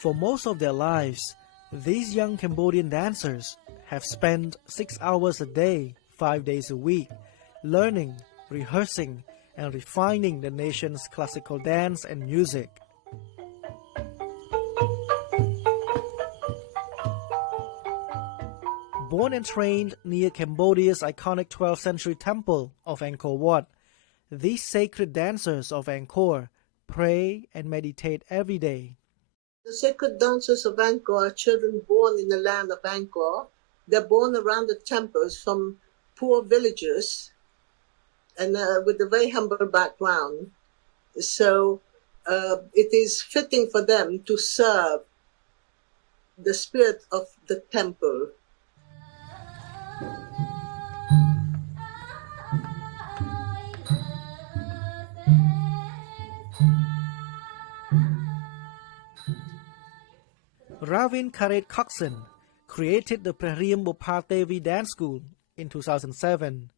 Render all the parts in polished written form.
For most of their lives, these young Cambodian dancers have spent 6 hours a day, 5 days a week, learning, rehearsing, and refining the nation's classical dance and music. Born and trained near Cambodia's iconic 12th century temple of Angkor Wat, these sacred dancers of Angkor pray and meditate every day. The sacred dancers of Angkor are children born in the land of Angkor. They're born around the temples from poor villages and with a very humble background. So it is fitting for them to serve the spirit of the temple. Ravin Karet Coxon created the Prahrim Bopatevi Dance School in 2007.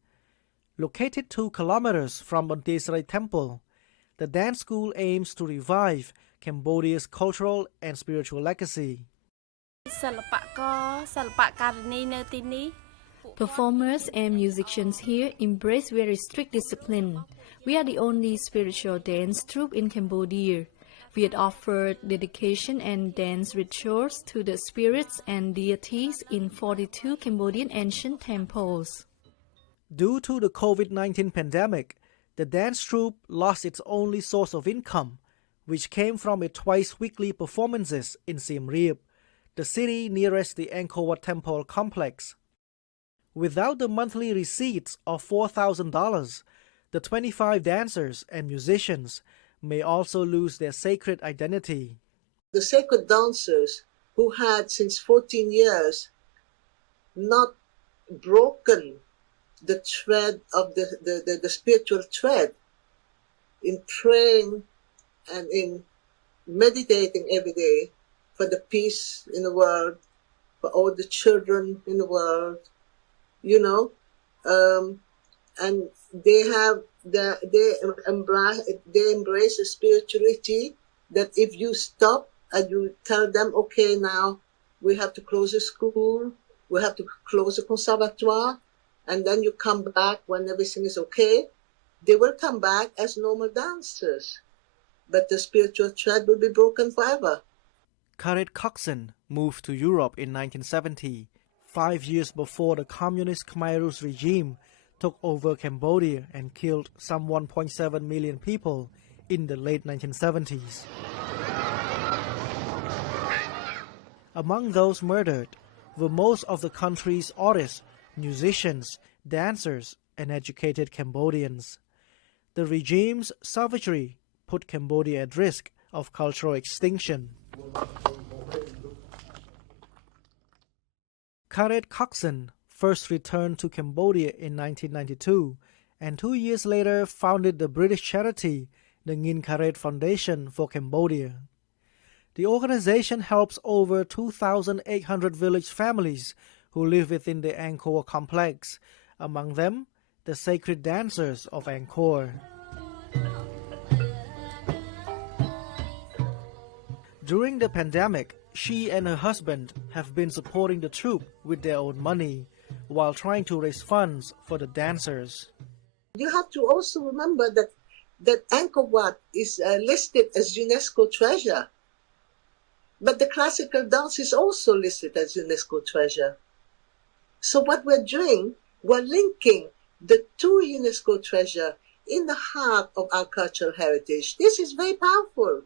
Located 2 kilometers from Bontesrai Temple, the dance school aims to revive Cambodia's cultural and spiritual legacy. Performers and musicians here embrace very strict discipline. We are the only spiritual dance troupe in Cambodia. We had offered dedication and dance rituals to the spirits and deities in 42 Cambodian ancient temples. Due to the COVID-19 pandemic, the dance troupe lost its only source of income, which came from its twice-weekly performances in Siem Reap, the city nearest the Angkor Wat Temple complex. Without the monthly receipts of $4,000, the 25 dancers and musicians may also lose their sacred identity. The sacred dancers who had since 14 years not broken the thread of the spiritual thread in praying and in meditating every day for the peace in the world, for all the children in the world, and they embrace a spirituality that if you stop and you tell them, okay, now we have to close the school, we have to close the conservatoire, and then you come back when everything is okay, they will come back as normal dancers. But the spiritual thread will be broken forever. Karet Coxon moved to Europe in 1970, 5 years before the communist Khmer regime took over Cambodia and killed some 1.7 million people in the late 1970s. Among those murdered were most of the country's artists, musicians, dancers, and educated Cambodians. The regime's savagery put Cambodia at risk of cultural extinction. Karet Coxon first returned to Cambodia in 1992 and 2 years later founded the British charity, the Ngin Karet Foundation for Cambodia. The organization helps over 2,800 village families who live within the Angkor complex, among them the sacred dancers of Angkor. During the pandemic, she and her husband have been supporting the troupe with their own money while trying to raise funds for the dancers. You have to also remember that Angkor Wat is listed as UNESCO treasure. But the classical dance is also listed as UNESCO treasure. So what we're doing, we're linking the two UNESCO treasure in the heart of our cultural heritage. This is very powerful.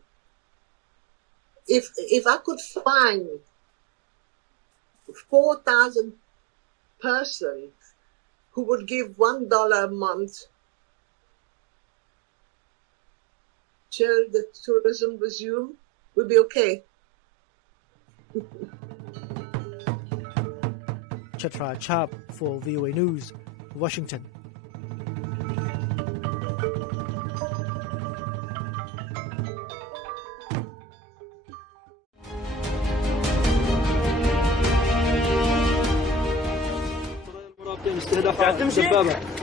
If I could find 4,000 persons who would give $1 a month till the tourism resume, we'll be okay. Chetra Chap for VOA News, Washington. استهداف الدبابة